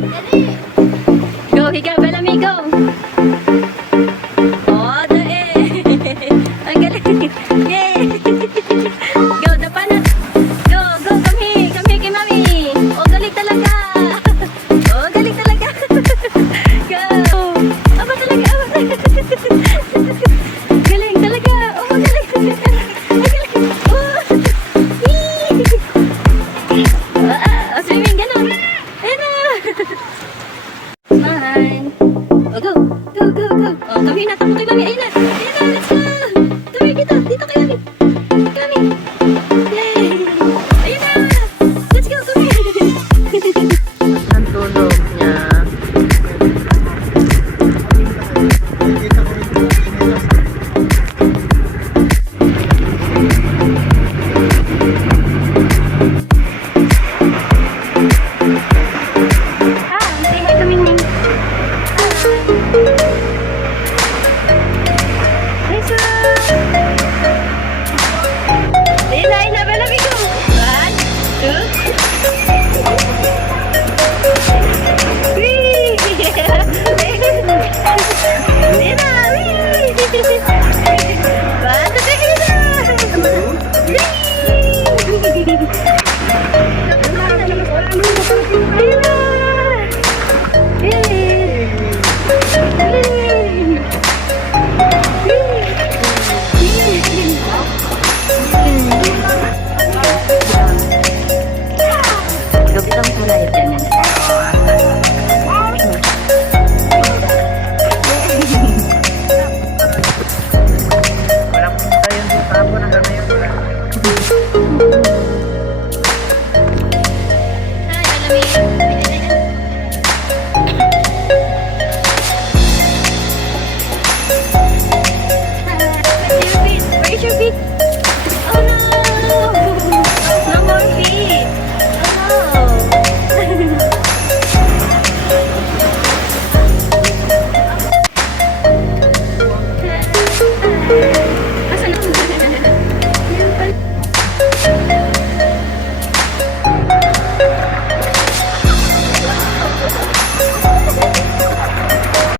Bye-bye. Oh, kami na, tamo kay mami, ayun na. Yeah. your big